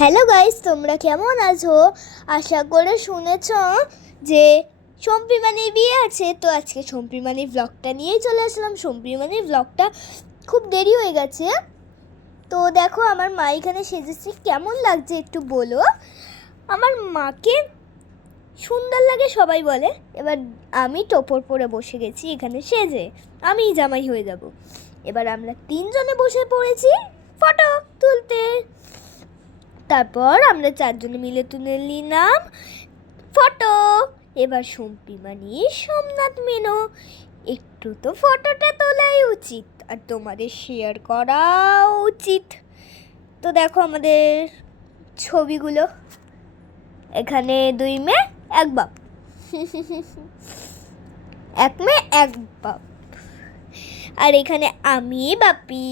Hello guys, তোমরা কেমন আছো? আশা করে শুনেছ যে সম্প্রীমানির বিয়ে আছে। তো আজকে সম্প্রীমানির ব্লগটা নিয়েই চলে আসলাম। সম্প্রীমানির ব্লগটা খুব দেরি হয়ে গেছে। তো দেখো আমার মা এখানে সেজেছে, কেমন লাগছে একটু বলো। আমার মাকে সুন্দর লাগে সবাই বলে। এবার আমি টোপর পরে বসে গেছি এখানে সেজে, আমিই জামাই হয়ে যাব। এবার আমরা তিনজনে বসে পড়েছি ফটো তুলতে। তারপর আমরা চারজনে মিলে তুলে নিলাম ফটো। এবার সম্প্রীমানি সোমনাথ মেনো, একটু তো ফটোটা তোলাই উচিত আর তোমাদের শেয়ার করা উচিত। তো দেখো আমাদের ছবিগুলো, এখানে 2 মেয়ে 1 বাপ, 1 মেয়ে 1 বাপ, আর এখানে আমি বাপি।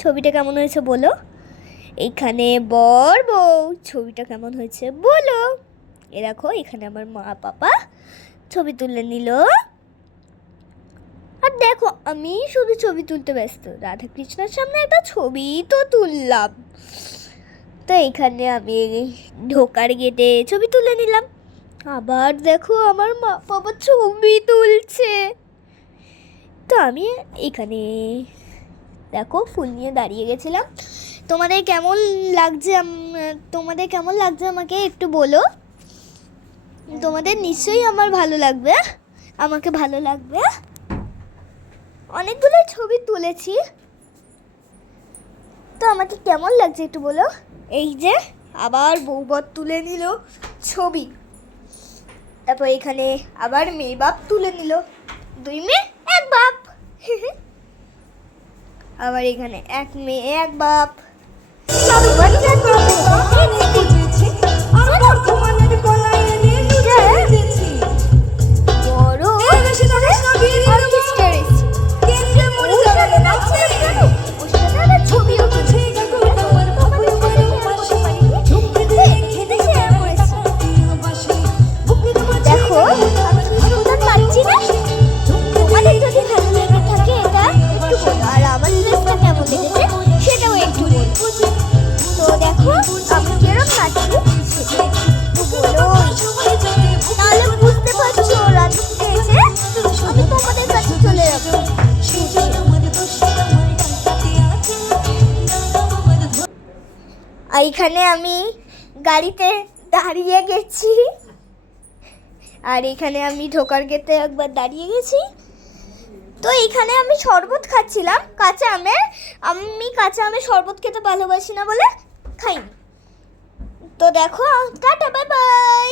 ছবিটা কেমন হয়েছে বলো। এখানে বর বউ, ছবিটা কেমন হয়েছে বলো। এ দেখো এখানে আমার মা পাপা ছবি তুলে নিল। আর দেখো আমি শুধু ছবি তুলতে ব্যস্ত, রাধা কৃষ্ণের সামনে একটা ছবি তো তুললাম। তো এখানে আমি ঢোকার গেটে ছবি তুলে নিলাম। আবার দেখো আমার মা বাবা ছবি তুলছে। তো আমি এখানে দেখো ফুল নিয়ে দাঁড়িয়ে গেছিলাম। তোমাদের কেমন লাগছে আমাকে একটু বলো। তোমাদের নিশ্চয়ই আমার ভালো লাগবে, আমাকে ভালো লাগবে। অনেকগুলো ছবি তুলেছি, তো আমাকে কেমন লাগছে একটু বলো। এই যে আবার বউবর তুলে নিল ছবি। তারপর এখানে আবার মেয়ে বাপ তুলে নিল, 2 মেয়ে 1 বাপ। আবার এখানে 1 মেয়ে 1 বাপ। এখানে আমি গাড়িতে দাঁড়িয়ে গেছি, আর এখানে আমি ঢোকার গেটে একবার দাঁড়িয়ে গেছি। তো এখানে আমি শরবত খাচ্ছিলাম, কাঁচা আমের। আমি কাঁচা আমের শরবত খেতে ভালোবাসি না বলে খাইনি। তো দেখো, টাটা, বাই বাই।